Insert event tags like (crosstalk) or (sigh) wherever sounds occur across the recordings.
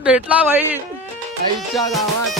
भेटला भाई. आईच्या गावात.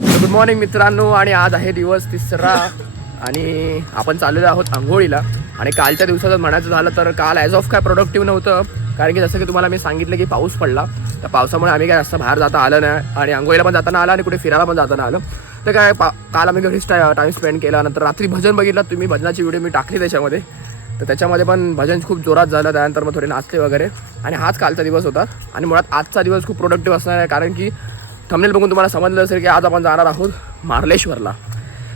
गुड मॉर्निंग मित्रांनो आणि आज आहे दिवस तिसरा. आणि आपण चाललेलो आहोत आंघोळीला. आणि कालच्या दिवसाचं म्हणायचं झालं तर काल ॲज ऑफ काय प्रोडक्टिव्ह नव्हतं. कारण की जसं की तुम्हाला मी सांगितलं की पाऊस पडला. तर पावसामुळे आम्ही काय जास्त बाहेर जाता आलं नाही. आणि आंघोळीला पण जाताना आलं आणि कुठे फिरायला पण जाताना आलं. तर काय पा काल आम्ही घरीच टाईम स्पेंड केला. नंतर रात्री भजन बघितलं. तुम्ही भजनाची व्हिडिओ मी टाकली त्याच्यामध्ये. तर त्याच्यामध्ये पण भजन खूप जोरात झालं. त्यानंतर मग थोडे नाचले वगैरे. आणि हाच कालचा दिवस होता. आणि मुळात आजचा दिवस खूप प्रोडक्टिव्ह असणार आहे. कारण की थंबनेल बघून तुम्हाला समजलं असेल की आज आपण जाणार आहोत मार्लेश्वरला.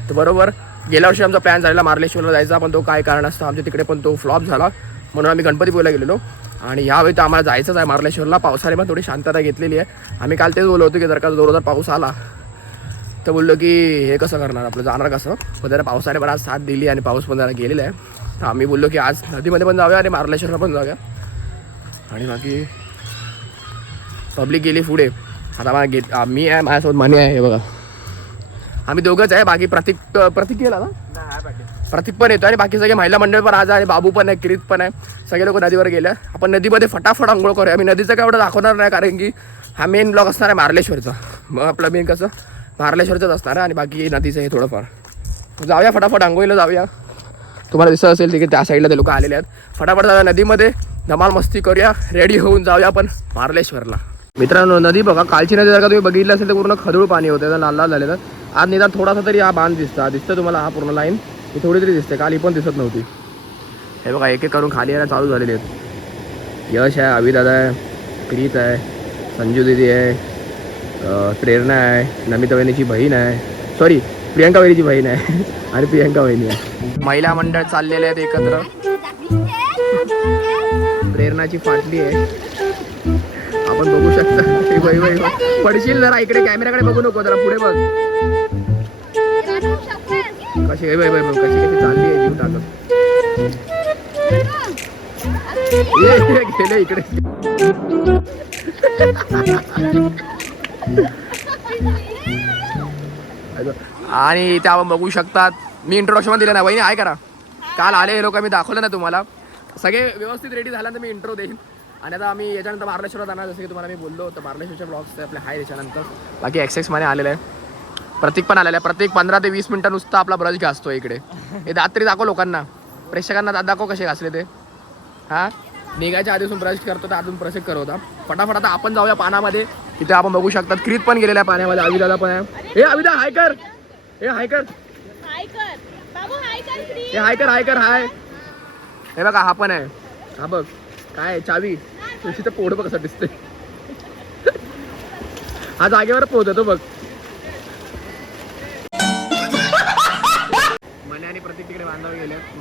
तर बरोबर गेल्या वर्षी आमचा प्लॅन झालेला मार्लेश्वरला जायचा. पण तो काय कारण असतं? आमच्या तिकडे पण तो फ्लॉप झाला. म्हणून आम्ही गणपतीपुळेला गेलेलो. आणि यावेळी तर आम्हाला जायचंच आहे. मार्लेश्वरला पावसाने पण थोडी शांतता घेतलेली आहे. आम्ही काल तेच बोललो होतो की जर का जोरदार पाऊस आला तर बोललो की हे कसं करणार आपलं? जाणार कसं? पण जरा पावसाने पण आज साथ दिली आणि पाऊस पण जरा गेलेला आहे. तर आम्ही बोललो की आज नदीमध्ये पण जाऊया आणि मार्लेश्वरला पण जाऊया. आणि बाकी पब्लिक गेली पुढे. आता मला घेत मी आहे माझ्यासोबत मनी आहे हे बघा. आम्ही दोघंच आहे बाकी प्रतीक प्रतीक गेला ना? प्रतीक पण येतो आणि बाकी सगळे महिला मंडळ पण आज आहे आणि बाबू पण आहे किरीत पण आहे. सगळे लोक नदीवर गेले. आपण नदीमध्ये फटाफट आंघोळ करूया. आम्ही नदीचं काय एवढं दाखवणार नाही कारण की हा मेन ब्लॉग असणार आहे मार्लेश्वरचा. मग आपलं मेन कसं? मार्लेश्वरचंच असणार आहे आणि बाकी नदीचं हे थोडंफार. जाऊया फटाफट आंघोळीला जाऊया. तुम्हाला दिसत असेल की त्या साईडला ते लोक आलेले आहेत. फटाफट जाऊया नदीमध्ये धमाल मस्ती करूया. रेडी होऊन जाऊया आपण मार्लेश्वरला. मित्रांनो नदी बघा. कालची नदी जर का तुम्ही बघितलं असेल तर पूर्ण खरूळ पाणी होतं. लाल लाल झालेलं. आज निदान थोडासा तरी हा बांध दिसता. दिसतं तुम्हाला हा पूर्ण लाईन ही थोडी तरी दिसते काल ही पण दिसत नव्हती. हे बघा एक एक करून खाली यायला चालू झालेले आहेत. यश आहे अभिदादा आहे प्रीत आहे संजू दिदी आहे प्रेरणा आहे नमिता वहिनीची बहीण आहे. सॉरी प्रियंका वहिनीची बहीण आहे. (laughs) आणि प्रियंका वहिनी आहे. महिला मंडळ चाललेले आहेत एकत्र. प्रेरणाची फाटली आहे. आपण बघू शकता. (laughs) पडशील जरा इकडे कॅमेराकडे बघू नको जरा पुढे बघ. कशी हे बाय कशी कशी चालली आहे जीव टाकत. गेले इकडे. आणि त्या बघू शकतात मी इंट्रोडक्शन दिलं ना वहिनी आहे करा काल आले हे लोक मी दाखवलं ना तुम्हाला. सगळे व्यवस्थित रेडी झाल्यानंतर मी इंट्रो देईन. आणि आता आम्ही याच्यानंतर मार्लेश्वरला जाणार जसं की तुम्हाला मी बोललो तर मार्लेश्वरच्या ब्लॉग्स आपले हाय याच्यानंतर. बाकी एक्सेक्समध्ये आलेलं आहे. प्रतीक पण आलेला आहे. प्रत्येक पंधरा ते वीस मिनिटं नुसता आपला ब्रश घासतो इकडे. हे दात तरी दाखव लोकांना. प्रेक्षकांना दात दाखव कसे घासले ते. हां? निघायच्या आधीपासून ब्रश करतो तर अजून ब्रश करत होता फटाफट आता आपण जाऊया पाण्यामध्ये इथे आपण बघू शकतात क्रीत पण गेलेला आहे पाण्यामध्ये. अविदादा पण आहे. हे अविदा हाय कर. हे हाय कर. हे हाय कर हाय कर हाय. हे बघा हा पण आहे. हा बघ. काय चावी. तुझी तर पोड बघ कसं दिसते हा जागेवर पोहोचतो बघ.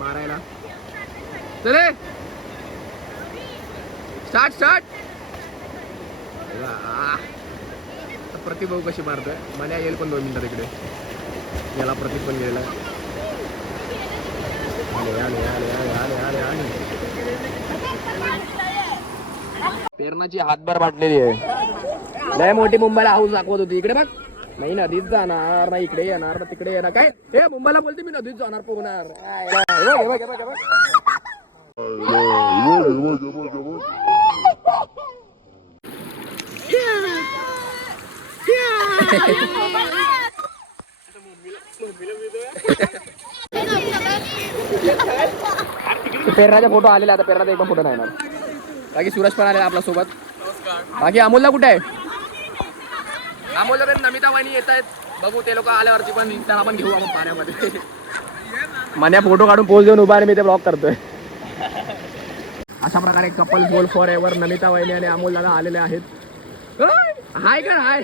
मारायला. चले. स्टार्ट स्टार्ट प्रतिभाऊ कशी मारतोय? मला येईल पण दोन मिनिटात इकडे याला प्रतीक पण गेलेला पेरणाची हातभार वाटलेली आहे. लय मोठी मुंबईला हाऊस दाखवत होती. इकडे बघ. नाही नदीत जाणार ना इकडे येणार ना तिकडे येणार. काय? हे मुंबईला बोलते मी नदीत जाणार पोहणार. हे पेरणाचे फोटो आलेले आता पेरणाचा एक फोटो नाही बाकी सूरज पण आलेला आपल्यासोबत बाकी अमोलला कुठे आहे? अमोलला वाणी येत आहेत. बघू ते लोक आल्यावरती पण त्यांना पण घेऊ आपण पाण्यामध्ये. मन्या फोटो काढून पोच देऊन उभा मी ते ब्लॉक करतोय. अशा प्रकारे couple goal for ever Namita वहिनी आणि अमोल दादा आलेले आहेत. हाय कर हाय?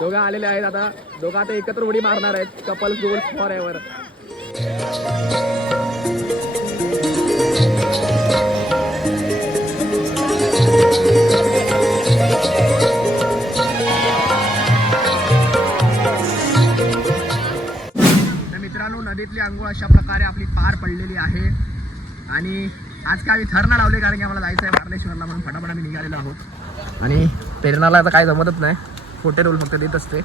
दोघं आलेले आहेत आता. दोघं आता एकत्र उडी मारणार आहेत. कपल गोल फॉर एव्हर मित्रांनो आंघोळ अशा प्रकारे आपली पार पडलेली आहे. आणि आज काय आम्ही लावले कारण की आम्हाला जायचं आहे मार्लेश्वरला म्हणून फटाफट आम्ही निघालेलो आहोत. आणि पेरणाला आता काय जमतच नाही. फोटे रोल फक्त देत असते.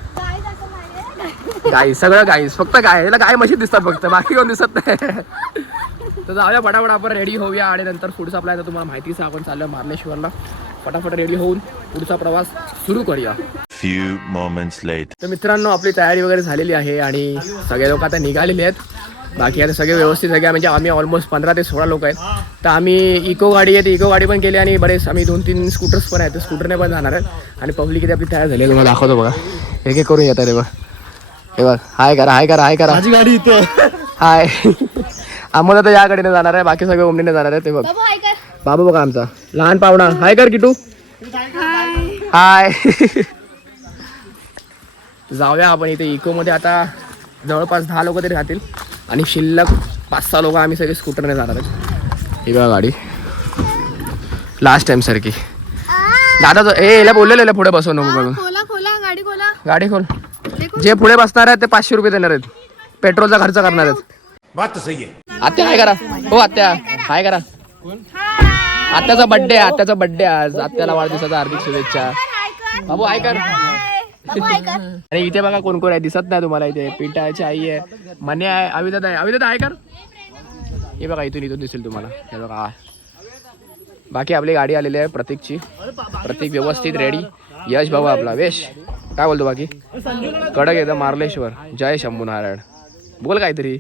गाई सगळं गाईस फक्त गाय. याला गाय म्हशी दिसतात फक्त बाकी कोण दिसत नाही. तर जाऊया फटाफट आपण रेडी होऊया आणि नंतर पुढचा आपला तर तुम्हाला माहितीच आहे आपण चाललो मार्लेश्वरला फटाफट रेडी होऊन पुढचा प्रवास सुरू करूया. Few moments later. तर मित्रांनो आपली तयारी वगैरे झालेली आहे आणि सगळे लोक आता निघालेले आहेत. बाकी आता सगळे व्यवस्थित सगळे म्हणजे आम्ही ऑलमोस्ट पंधरा ते सोळा लोक आहेत. तर आम्ही इको गाडी आहे इको गाडी पण केली आणि बरेच आम्ही दोन तीन स्कूटर्स पण आहेत स्कूटरने पण जाणार आहेत. आणि पब्लिक इथे आपली तयार झालेली मला दाखवतो बघा. एक एक करून येतात हे बघ. हे बघ. हाय करा हाय करा हाय करा. माझी गाडी इथे हाय. आम्हाला तर या गाडीने जाणार आहे बाकी सगळे ओमनीने जाणार आहे ते बघ. बाबू हाय कर. बाबू बघा आमचा. लहान पाहुणा. हाय कर किटू. हाय. जाऊया आपण इथे इको मध्ये आता जवळपास दहा लोक तरी राहतील. आणि शिल्लक पाच सहा लोक आम्ही सगळे स्कूटरने जाणार आहेत. ही बघा गाडी. लास्ट टाइम सारखी. दादा तो ए याला बोललेलं याला पुढे बसव नको म्हणून खोला खोला गाडी खोला. गाडी खोल. जे पुढे बसणार आहेत ते पाचशे रुपये देणार आहेत. पेट्रोलचा खर्च करणार आहेत. बात तो सही है. आत्या काय करा. हो आत्या. हाय करा. आत्याचा बर्थडे आत्याचा बर्थडे आज. आत्याला वाढदिवसाचा हार्दिक शुभेच्छा. हाय हाय बाबू हाय कर. अरे इथे बघा कोण कोण आहे. दिसत नाही तुम्हाला इथे. पिंटाची आई आहे. मने आहे. अविदा आहे अविदा आहे कर हे बघा इथून इथून दिसेल तुम्हाला. हे बघा. हा. बाकी आपली गाडी आलेली आहे प्रतीकची. प्रतीक व्यवस्थित रेडी यश भाऊ आपला. वेश. काय बोलतो बाकी? कडक येतं मार्लेश्वर. जय शंभू नारायण बोल काहीतरी.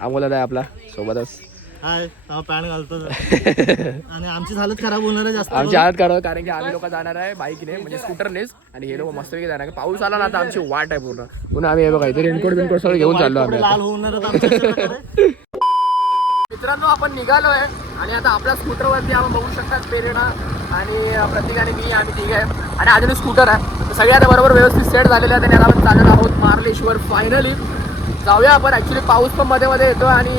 अमोला आहे आपला. सोबतच. हाय पॅन्ट घालतो. (laughs) आणि आमची हालत खराब होणार आहे जास्त आमची हात काढव कारण की आम्ही लोक जाणार आहे बाईकने म्हणजे स्कूटरनेच. आणि हे लोक मस्तपैकी जाणार आहे. पाऊस आला ना आता आमची वाट आहे पूर्ण. पुन्हा आम्ही हे बघा इथे रेनकोट बिनकोट सगळं घेऊन चाललो आम्ही लाल. होणार. मित्रांनो आपण निघालोय. आणि आता आपल्या स्कूटरवरती आपण बघू शकतात प्रेरणा आणि प्रतीक आणि मी आम्ही तिघे आहे. आणि अजून स्कूटर आहे. तर सगळे आता बरोबर व्यवस्थित सेट झालेले आहेत आणि आता आपण चालत आहोत मार्लेश्वर फायनली जाऊया आपण. ऍक्च्युली पाऊस पण मध्ये मध्ये येतो आणि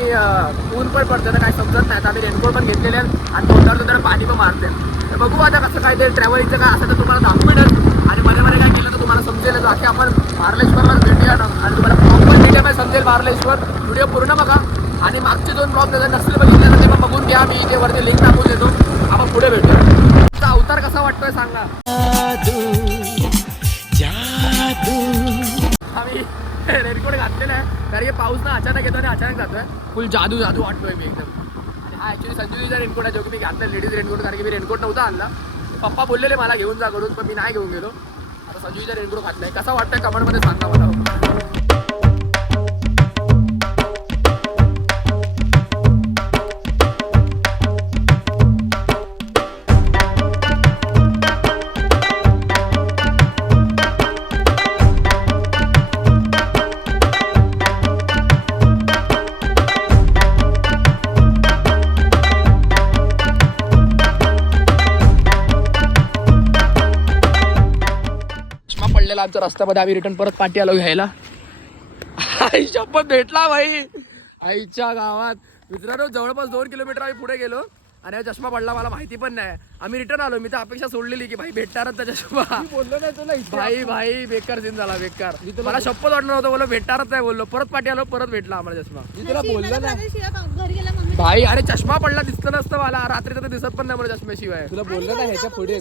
ऊन पण पडतं. तर काय समजत नाही. आता आम्ही रेनकोट पण घेतलेले आहेत. आणि तोंडावर तोंडावर पाणी पण मारते तर बघू आता कसं काय ते ट्रॅव्हलिंगचं काय असं तर तुम्हाला दाखवेनच आणि मध्ये मध्ये काय केलं तर तुम्हाला समजेल. बाकी आपण मार्लेश्वरलाच भेटूया ना आणि तुम्हाला प्रॉपर डिटेल समजेल मार्लेश्वर व्हिडिओ पूर्ण बघा. आणि मागचे दोन ब्लॉग जर नसतील बघितले तर ते पण बघून घ्या. मी इथे वरती लिंक टाकून देतो. आपण पुढे भेटूया. तुमचा अवतार कसा वाटतोय सांगा. रेनकोट घातलेला आहे? कारण की पाऊस ना अचानक येतो आणि अचानक जातोय. फुल जादू जादू वाटतोय मी एकदम. हा ॲक्च्युली संजीवीचा रेनकोट आहे जो की मी घातला लेडीज रेनकोट कारण की मी रेनकोट नव्हता आणला. पप्पा बोललेले मला घेऊन जा करून पण मी नाही घेऊन गेलो. आता संजीवीचा रेनकोट घातलाय. कसा वाटतंय कमेंटमध्ये सांगा मला. आमच्या रस्त्यामध्ये आम्ही रिटर्न परत पाठी आलो घ्यायला. आई शपथ भेटला भाई. आईच्या गावात. मित्रांनो जवळपास दोन किलोमीटर आम्ही पुढे गेलो आणि हा चष्मा पडला मला माहिती पण नाही. आम्ही रिटर्न आलो मी तर अपेक्षा सोडलेली की भाई भेटणारच त्या चष्मा बोललो नाही तुला भाई भाई बेकार सीन झाला बेकार. मला शपथ वाटलं नव्हतं बोललो भेटणारच नाही बोललो. परत पाठी आलो परत भेटला आम्हाला चष्मा. तुला बोललो ना घरी गेला मम्मी भाई अरे चष्मा पडला दिसलं नसतं मला. रात्री तर दिसत पण नाही मला चष्म्याशिवाय. तुला बोललो ना ह्याच्या पुढे.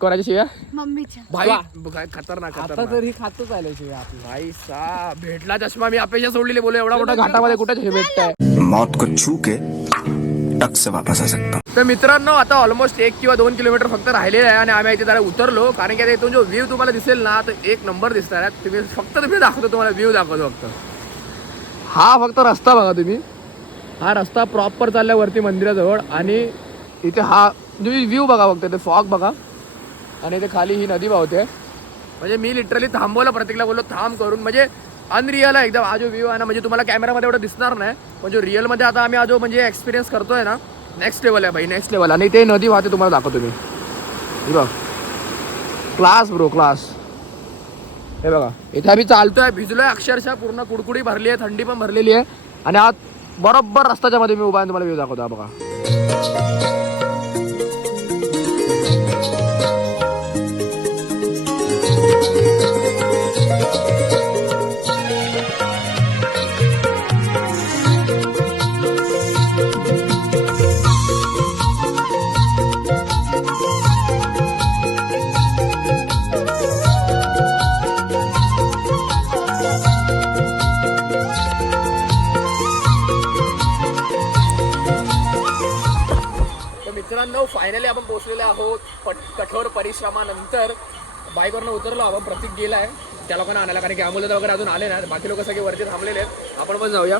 कोणाच्या शिवाय? मम्मीच्या. भाई काय खतरनाक खतरनाक. तरी खातच आलं शिवाय आपलं भाई सा भेटला चष्मा मी अपेक्षा सोडलेली बोलो एवढा मोठा घाटामध्ये कुठे हे भेटताय? मौत को छू के टक से वापस आ सकता हूँ। तर मित्रांनो आता ऑलमोस्ट एक किंवा दोन किलोमीटर फक्त राहिलेले आहे आणि आम्ही इथे जरा उतरलो कारण की आता इथून जो व्ह्यू तुम्हाला दिसेल ना तर एक नंबर दिसणार आहे. तुम्ही फक्त तुम्ही दाखवतो तुम्हाला व्ह्यू दाखवतो फक्त. हा फक्त रस्ता बघा तुम्ही. हा रस्ता प्रॉपर चाललाय वरती मंदिराजवळ आणि इथे हा तुम्ही व्ह्यू बघा फक्त ते फॉग बघा. आणि इथे खाली ही नदी वाहते. म्हणजे मी लिटरली थांबवलं प्रत्येकला बोललो थांब करून. म्हणजे अनरिअल आहे एकदम. हा जो व्ह्यू आहे ना म्हणजे तुम्हाला कॅमेरामध्ये एवढं दिसणार नाही पण जो रिअलमध्ये आता आम्ही हा जो म्हणजे एक्सपिरियन्स करतोय ना नेक्स्ट लेवल आहे भाई नेक्स्ट लेवल आणि ते नदी वाहते तुम्हाला दाखवतो मी. हे बघ. क्लास ब्रो क्लास हे बघा. इथे आम्ही चालतोय भिजलोय अक्षरशः पूर्ण कुडकुडी भरली आहे थंडी पण भरलेली आहे. आणि आज बरोबर रस्त्याच्या मध्ये मी उभा आहे तुम्हाला व्ह्यू दाखवतो बघा. फायनली आपण पोचलेले आहोत. पट कठोर परिश्रमानंतर बाईकवरनं उतरलो आपण प्रतीक गेलाय. त्या लोकांना आणायला कारण की अमोल वगैरे अजून आले ना बाकी लोक सगळे वरती थांबलेले आहेत. आपण पण जाऊया.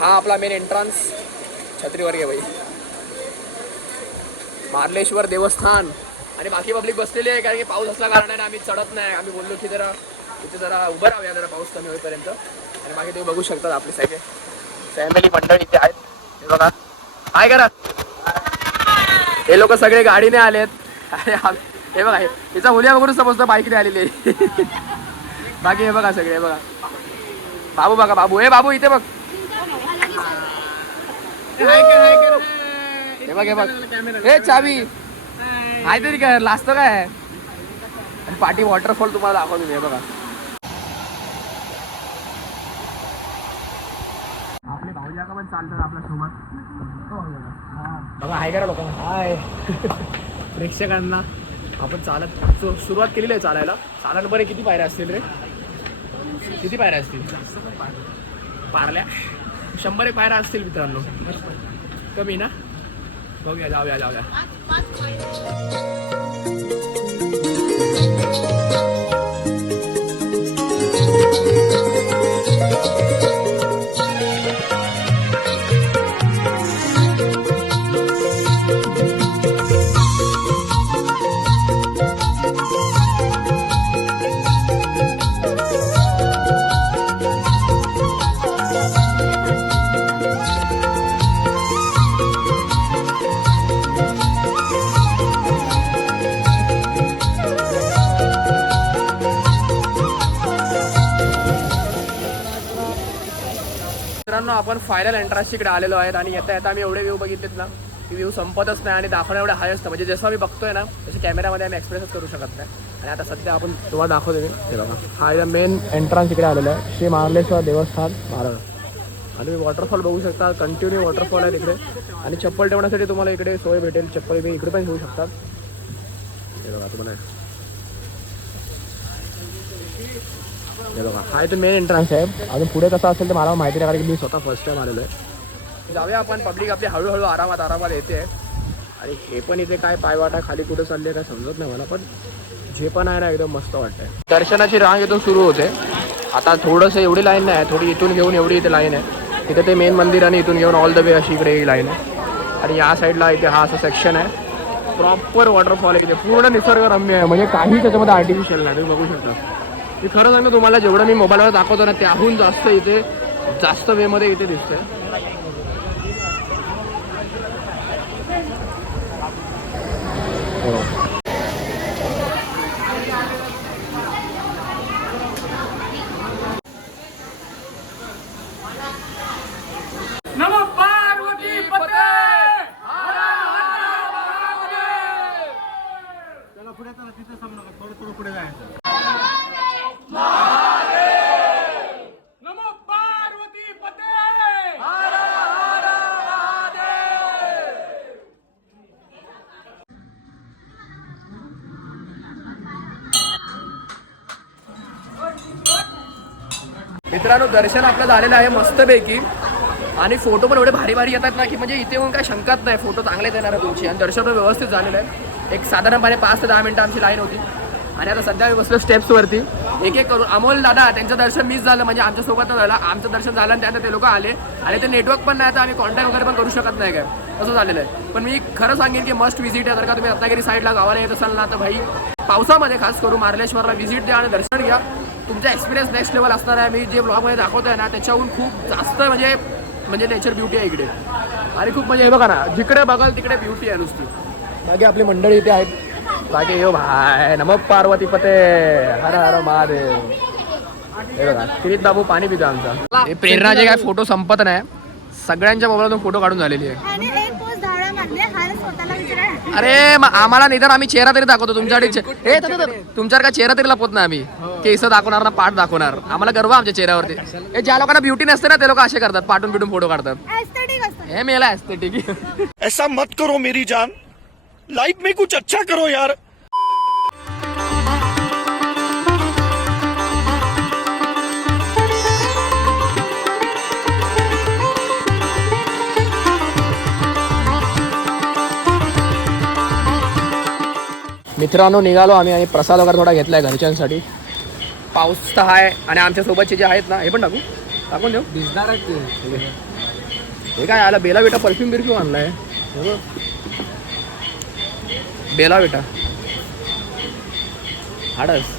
हा आपला मेन एंट्रन्स छत्रीवर घे बाई. मार्लेश्वर देवस्थान. आणि बाकी पब्लिक बसलेली आहे कारण की पाऊस असल्या कारणाने आम्ही चढत नाही. आम्ही बोललो की जरा इथे जरा उभं राहूया जरा पाऊस कमी होईपर्यंत. आणि बाकी तुम्ही बघू शकतात आपली सगळे. फॅमिली मंडळ इथे आहेत. हे बघा. काय करा हे लोक सगळे गाडीने आलेत. अरे हे बघा हे- हिचा हुलिया वगैरे समजतो बाईकने आलेली बाकी हे बघा सगळे हे बघा. बाबू बघा बाबू. हे बाबू इथे बघ. हे बघ हे बघ. हे चावी. काय तरी काय लास्ट काय आणि पाठी वॉटरफॉल तुम्हाला दाखवतो हे बघा आपले भाऊजी का पण चालतात आपल्यासोबत बघा आहे करा लोकांना. हाय. (laughs) प्रेक्षकांना आपण चालत सुरुवात केलेली आहे चालायला. चालायला बरे किती पायऱ्या असतील रे? किती पायऱ्या असतील? पारल्या? शंभर एक पायऱ्या असतील मित्रांनो. कमी ना? बघूया जाऊया जाऊया. मित्रांनो आपण फायनल एंट्रन्सिकडे आलेलो आहेत आणि येता येता आम्ही एवढे व्ह्यू बघितलेत ना की व्ह्यू संपतच नाही आणि दाखवणं एवढं हाय असतं. म्हणजे जसं आम्ही बघतोय ना तसं कॅमेऱ्यामध्ये आम्ही एक्सप्रेसच करू शकत नाही. आणि आता सध्या आपण तुम्हाला दाखवतो मी हे बघा. हा या मेन एंट्रन्स इकडे आलेला आहे. श्री महाबलेश्वर देवस्थान महाराज आणि तुम्ही वॉटरफॉल बघू शकता. कंटिन्यू वॉटरफॉल आहे तिकडे. आणि चप्पल ठेवण्यासाठी तुम्हाला इकडे सोय भेटेल. चप्पल तुम्ही इकडे पण घेऊ शकतात. हे बघा तुम्हाला हे बघा हा इथे मेन एंट्रन्स आहे. अजून पुढे कसं असेल तर मला माहिती नाही कारण की मी स्वतः फर्स्ट टाइम आलेलो आहे. जाऊया आपण पब्लिक आपली हळूहळू आरामात आरामात येते. आणि हे पण इथे काय पायवाटा खाली कुठं चालली आहे काय समजत नाही मला पण जे पण आहे ना एकदम मस्त वाटतंय. दर्शनाची रांग इथून सुरू होते. आता थोडंसं एवढी लाईन नाही आहे थोडी इथून घेऊन एवढी इथे लाईन आहे. तिथे ते मेन मंदिर आणि इथून घेऊन ऑल द वे अशी इकडे ही लाईन आहे. आणि या साईडला इथे हा असं सेक्शन आहे. प्रॉपर वॉटरफॉल आहे इथे. पूर्ण निसर्गरम्य आहे. म्हणजे काही त्याच्यामध्ये आर्टिफिशियल नाही तुम्ही बघू शकता. मी खरं सांगतो तुम्हाला जेवढं मी मोबाईलवर दाखवतो ना त्याहून जास्त इथे जास्त वेमध्ये इथे दिसतंय हो. त्याला पुढे चला तिथे थांबू नका थोडं थोडं पुढे जायचं मित्रांनो दर्शन आपलं झालेलं आहे मस्तपैकी. आणि फोटो पण एवढे भारी भारी येतात ना की म्हणजे इथे येऊन काय शंकाच नाही. फोटो चांगले येणार आहे तुमची. आणि दर्शन पण व्यवस्थित झालेलं आहे. एक साधारणपणे पाच ते दहा मिनिटं आमची लाईन होती. आणि आता सध्या मी बसलो स्टेप्सवरती एक एक करून. अमोल दादा त्यांचं दर्शन मिस झालं. म्हणजे आमच्यासोबत झालं. आमचं दर्शन झालं आणि त्यानंतर ते लोक आले. आणि ते नेटवर्क पण नाही तर आम्ही कॉन्टॅक्ट वगैरे पण करू शकत नाही काय. असं झालेलं आहे. पण मी खरं सांगेन की मस्ट विजिट आहे. जर का तुम्ही रत्नागिरी साईडला गावाला येत असाल ना तर भाई पावसामध्ये खास करून मार्लेश्वरला व्हिजिट द्या आणि दर्शन घ्या. तुमचा एक्सपिरियन्स नेक्स्ट लेवल असणार आहे. मी जे ब्लॉगमध्ये दाखवतोय ना त्याच्याहून खूप जास्त म्हणजे म्हणजे नेचर ब्युटी आहे इकडे. आणि खूप म्हणजे हे बघा ना जिकडे बघाल तिकडे ब्युटी आहे नुसती. बाकी आपली मंडळी इथे आहेत. बाकी यो भाय नम पार्वती पते. हर हर महादेव. हे बघा किरीत बाबू पाणी पितो आमचा. हे प्रेरणाचे काय फोटो संपत नाही. सगळ्यांच्या मोबाईलतून फोटो काढून झालेली आहे. आणि एक पोस्ट धावडा मारले स्वतःला विचारा. अरे आम्हाला निदान आम्ही चेहरा तरी दाखवतो. तुमच्याकडे तुमच्यावर काय चेहरा तरी लपवत नाही आम्ही. केस दाखवणार ना पाठ दाखवणार. आम्हाला गर्व आहे आमच्या चेहऱ्यावरती. हे ज्या लोकांना ब्युटी नसते ना ते लोक असे करतात पाठून पिटून फोटो काढतात. एस्थेटिक असतं. हे मेला असते ठीक आहे ऐसा मत करो मेरी जान। लाइफ में कुछ अच्छा करो यार। मित्रांनो निघालो आम्ही आणि प्रसाद वगैरे थोडा घेतलाय घरच्यांसाठी. पाऊस तर आहे आणि आमच्या सोबतचे जे आहेत ना हे पण टाकू? टाकून देऊ? भिजणार हे काय आला? बेला बेटा परफ्यूम बिरफ्यूम आणलाय. हे बघ. बेला बेटा हाडस.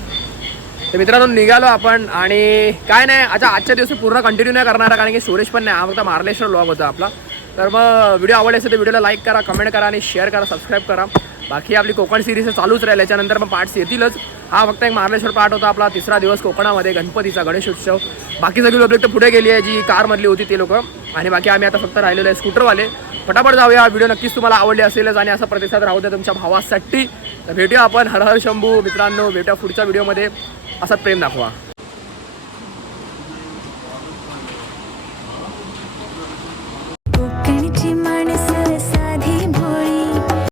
तर मित्रांनो निघालो आपण आणि काय नाही आता आजच्या दिवशी पूर्ण कंटिन्यू नाही करणार आहे, कारण की स्टोरेज पण नाही. हा फक्त मार्लेश्वर ब्लॉग होता आपला. तर मग व्हिडिओ आवडले असेल तर व्हिडिओला लाईक करा कमेंट करा आणि शेअर करा सबस्क्राईब करा. बाकी आपली कोकण सिरीज चालूच राहील याच्यानंतर मग पार्ट्स येतीलच. हा फक्त एक मार्लेश्वर पार्ट होता आपला तिसरा दिवस कोकणामध्ये गणपतीचा गणेश उत्सव. बाकी सगळी पब्लिक तर पुढे गेली आहे जी कारमधली होती ते लोक. आणि बाकी आम्ही आता फक्त राहिलेलो आहे स्कूटरवाले. फटाफट जाऊया व्हिडिओ नक्कीच तुम्हाला आवडले असेलच आणि असा प्रतिसाद राहू द्या तुमच्या भावासाठी. तर भेटूया आपण. हर हर शंभू. मित्रांनो भेटूया पुढच्या व्हिडिओमध्ये असा प्रेम दाखवा.